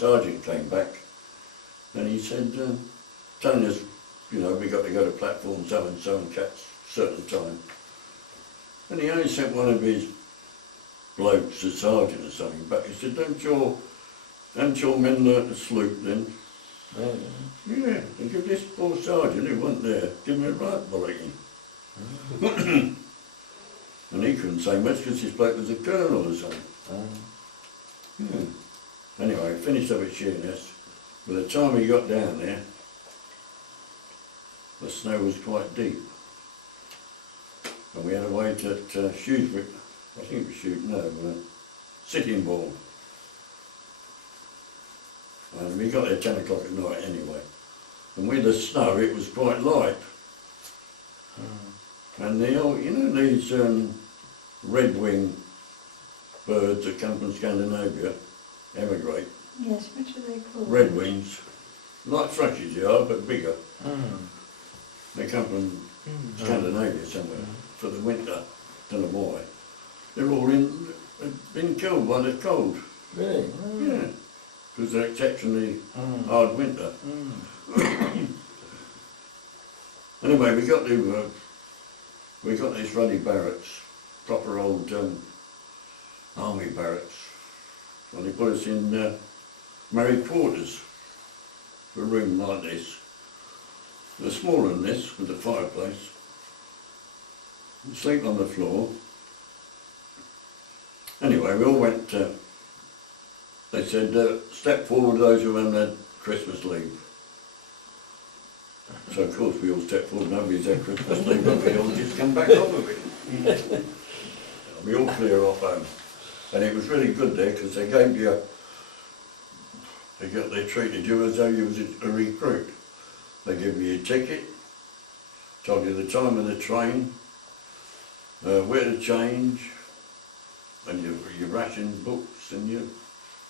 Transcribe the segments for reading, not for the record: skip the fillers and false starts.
sergeant came back and he said, telling us, you know, we got to go to platform so and so and catch certain time. And he only sent one of his blokes, a sergeant or something, back. He said, don't your men learn to sloop then? Yeah, and give this poor sergeant who wasn't there, give him a right bollocking. And he couldn't say much because his bloke was a colonel or something. Yeah. Anyway, finished up at Sheerness. By the time we got down there, the snow was quite deep. And we had to wait at Shrewsbury, I think it was Sitting Bull. And we got there 10 o'clock at night anyway. And with the snow, it was quite light. And they all, you know, these red-winged birds that come from Scandinavia, emigrate. Yes, what are they called? Red wings, like thrushes they are, but bigger. They come from Scandinavia somewhere for the winter, don't know why. They're all been killed by the cold. Really? Yeah, because they're exceptionally hard winter. Anyway, we got these ruddy barracks, proper old army barracks, and they put us in married quarters, a room like this. They're smaller than this, with a fireplace. You sleep on the floor. Anyway, we all went, they said, step forward those who haven't had Christmas leave. So of course we all stepped forward, nobody's had Christmas leave, but we all just come back off of it. We all clear off home. And it was really good there because they gave you, they treated you as though you was a recruit. They give you your ticket, told you the time of the train, where to change, and your ration books and your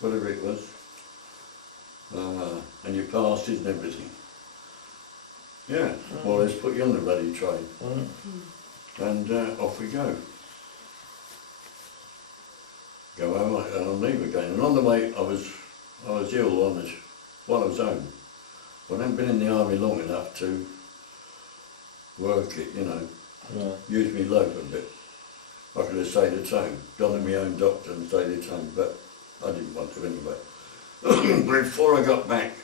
whatever it was, and your passes and everything. Yeah, well, let's put you on the ruddy train, and off we go. Go home and I'll leave again. And on the way, I was ill while I was home. Well, I hadn't been in the army long enough to work it, you know. Use me loaf a bit. I could have stayed at home, gone to my own doctor and stayed at home, but I didn't want to anyway. Before I got back,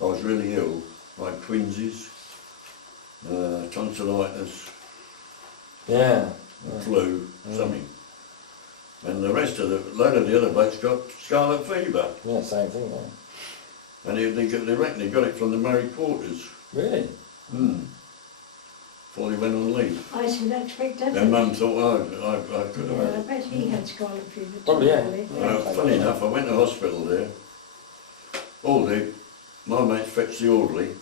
I was really ill. I had twinsies, tonsillitis, flu, something. And the rest of a load of the other blokes got scarlet fever. Yeah, same thing, yeah. And they reckon they got it from the married quarters. Really? Before they went on leave. I should expect that. Their mum thought, I could have had I it. bet he had scarlet fever too. Probably, yeah. Funny enough, I went to hospital there. My mate fetched the orderly.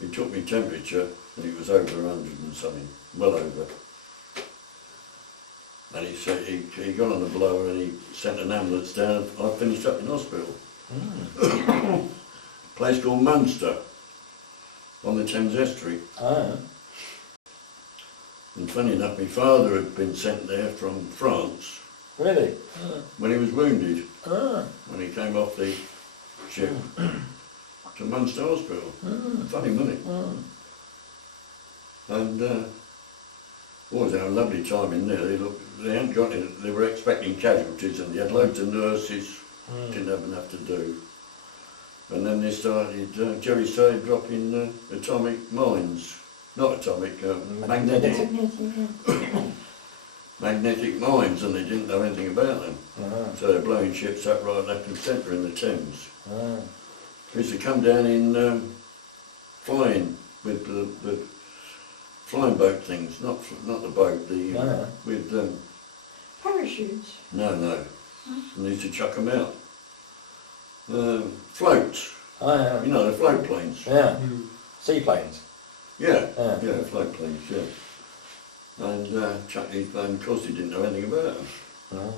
He took me temperature and it was over 100 and something, well over. And he said he got on the blower and he sent an ambulance down. I finished up in hospital. Place called Munster on the Thames Estuary. And funny enough, my father had been sent there from France. Really? When he was wounded. When he came off the ship to Munster Hospital. Funny, wasn't it? And always had a lovely time in there. They hadn't got it. They were expecting casualties and they had loads of nurses. Didn't have enough to do. And then they started, Jerry started dropping atomic mines. Not atomic, magnetic. Magnetic mines, and they didn't know anything about them. So they're blowing ships up right left and centre in the Thames. We used to come down in flying with the flying boat things, not the boat, with Parachutes? No. And they used to chuck them out. Floats. You know, the float planes. Yeah. Seaplanes. Yeah, float planes, yeah. And chuck these planes, of course he didn't know anything about them.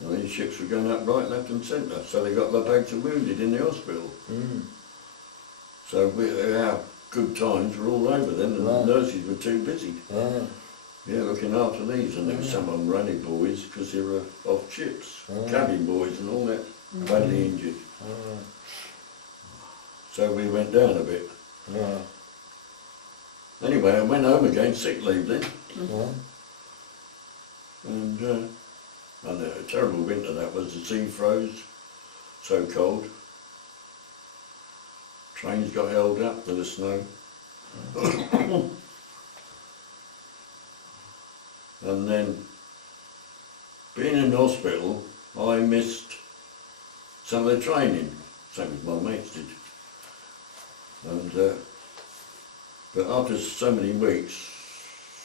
And these ships were going up right, left and centre, so they got the bags of wounded in the hospital. So our good times were all over then, and the nurses were too busy. Yeah, looking after these, and there were some of them running boys because they were off ships, cabin boys and all that. badly injured. Mm. So we went down a bit. Yeah. Anyway, I went home again, sick leave then, Yeah. and a terrible winter that was. The sea froze, so cold. Trains got held up with the snow. And then, being in hospital, I missed some of the training, same as my mates did. And, but after so many weeks,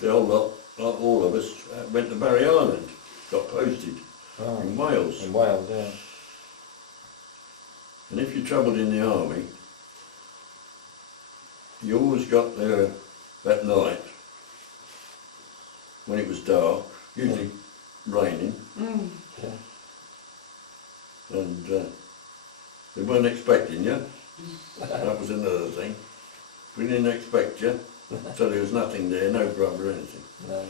the whole lot, all of us, went to Barry Island, got posted Oh. in Wales. In Wales, yeah. And if you travelled in the army, you always got there that night when it was dark, usually raining, Mm. Yeah. and they weren't expecting you. That was another thing. We didn't expect you, so there was nothing there, no grub or anything. No.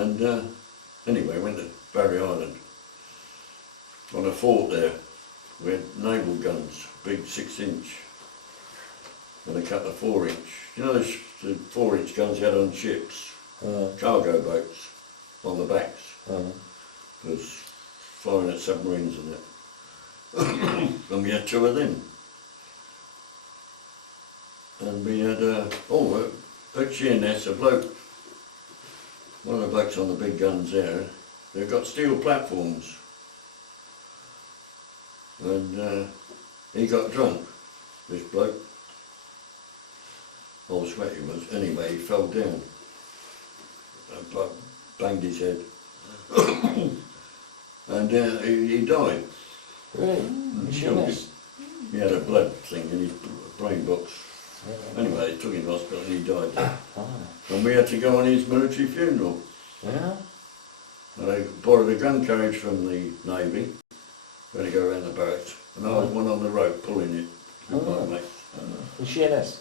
And anyway, went to Barry Island. On a fort there, we had naval guns, big 6-inch, and a couple of 4-inch. You know the 4-inch guns you had on ships, cargo boats, on the backs. Was firing at submarines and that. And we had 2 of them. And we had, at Sheerness, a bloke, one of the blokes on the big guns there, they've got steel platforms. And he got drunk, this bloke. Old sweat he was. Anyway, he fell down and banged his head. And he died. Really? Mm. Sheerness? He had a blood thing in his brain box. Yeah. Anyway, they took him to hospital and he died there. Oh. And we had to go on his military funeral. Yeah? And I borrowed a gun carriage from the Navy. We had to go around the barracks. And I was one on the rope pulling it with my Oh. mates. In Sheerness?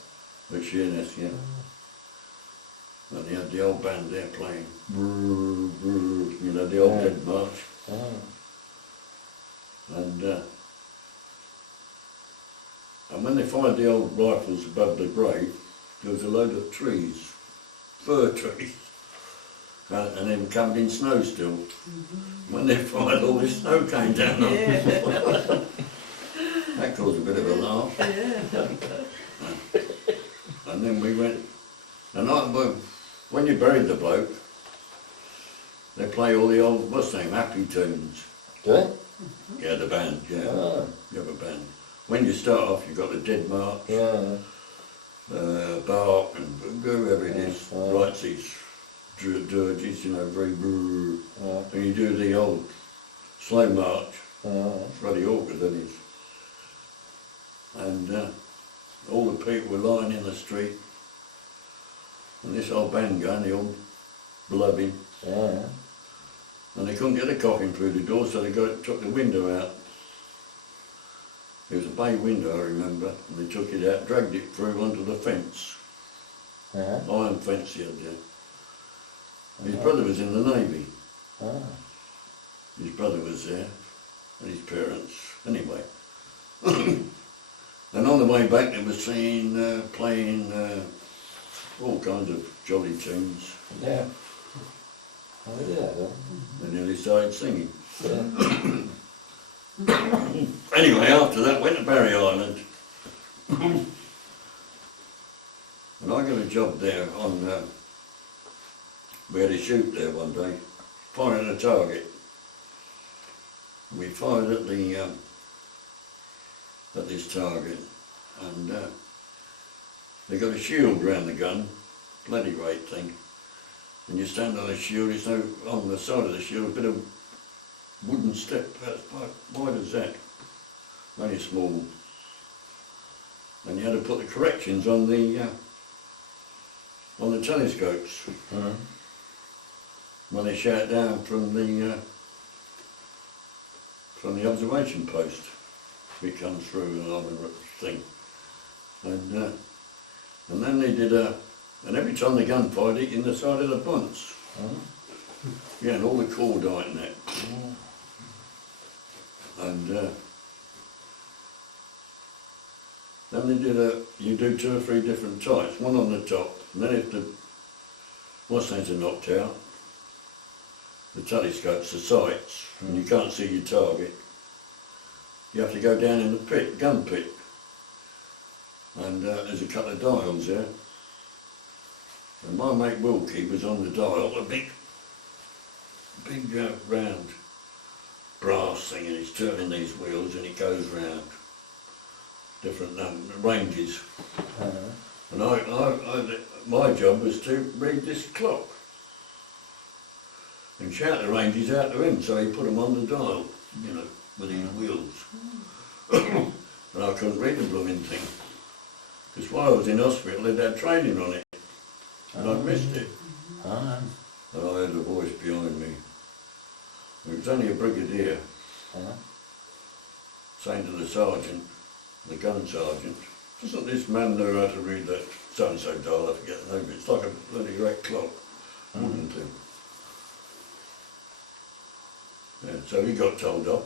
At Sheerness, yeah. And he had the old band there playing. Brrr, brrr, you know, the old Yeah. Dead March. Oh. And when they fired the old rifles above the grave, there was a load of trees, fir trees, and they were covered in snow still. Mm-hmm. When they fired, all this snow came down on them. That caused a bit of a laugh. And then we went, and when you buried the bloke, they play all the old, what's the name, happy tunes. Do they? Yeah, the band, yeah. Oh. You have a band. When you start off, you've got the Dead March, Yeah. Bark and whoever it is, Oh. writes these dirges, you know, very brrr. Oh. And you do the old slow march, Oh. it's really awkward, that is. And all the people were lying in the street, and this old band going, the old blubbing, Yeah. and they couldn't get a coffin through the door, so they took the window out. It was a bay window, I remember, and they took it out, dragged it through onto the fence, Yeah. iron fence he had there. His brother was in the Navy. Oh. His brother was there, and his parents, anyway. And on the way back they were singing, playing all kinds of jolly tunes. Yeah. Oh, yeah. Then. They nearly started singing. Yeah. Anyway, after that, went to Barry Island. And I got a job there on, we had a shoot there one day, firing at a target. We fired at this target, and they got a shield round the gun, bloody great thing. And you stand on a shield, it's no, on the side of the shield, a bit of wooden step, that's quite wide as that, only small. And you had to put the corrections on the telescopes when they shout down from the observation post. It comes through on the thing, and then they did and every time the gun fired, it in the side of the bunts. Yeah, and all the cordite and that. And then you do 2 or 3 different types, one on the top, and then if the Mustangs are knocked out, the telescopes, the sights, and you can't see your target, you have to go down in the pit, gun pit. And there's a couple of dials there. And my mate Wilkie was on the dial, a big round brass thing, and he's turning these wheels and it goes round different ranges. And my job was to read this clock and shout the ranges out to him, so he put them on the dial, you know, with his wheels. And I couldn't read the blooming thing, because while I was in hospital they'd had training on it, and I'd missed it. Ah. And I heard a voice behind me. It was only a brigadier saying to the sergeant, the gun sergeant, doesn't this man know how to read that so-and-so dial? I forget the name. It's like a bloody red clock, wooden thing. Yeah, so he got told off.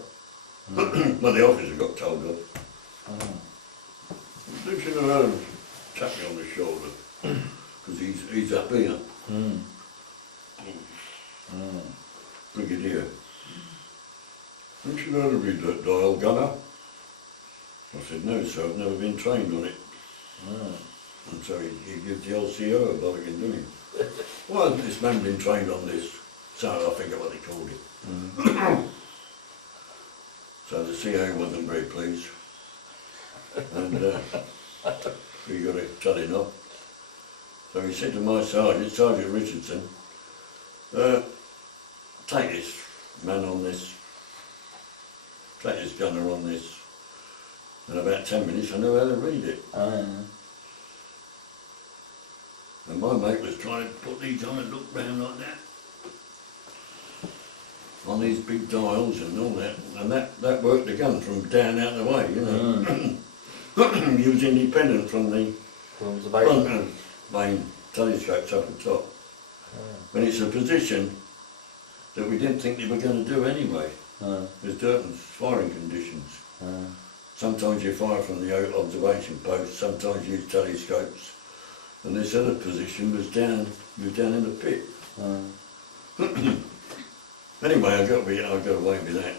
Well, the officer got told off. You should have had him tap me on the shoulder, because he's up here. Brigadier. You should know how to read that dial, gunner. I said, no sir, I've never been trained on it. And so he gives the LCO a bargain, didn't he? Why hasn't this man been trained on this? So I forget what they called it. So the CO wasn't very pleased. And we got it telling off. So he said to my sergeant, Sergeant Richardson, take this man on this, take this gunner on this. In about 10 minutes I knew how to read it. And my mate was trying to put these on and look round like that, on these big dials and all that, and that worked the gun from down out the way, you know. He was independent from the main telescopes up the top. When it's a position that we didn't think they were going to do anyway. There's certain firing conditions. Sometimes you fire from the observation post, sometimes you use telescopes, and this other position was down in the pit. Anyway, I got away with that.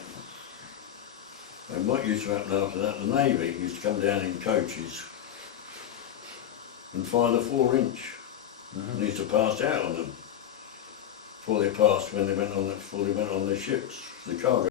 And what used to happen after that, the Navy used to come down in coaches and fire the 4-inch. And they used to pass out on them before they went on the ships, the cargo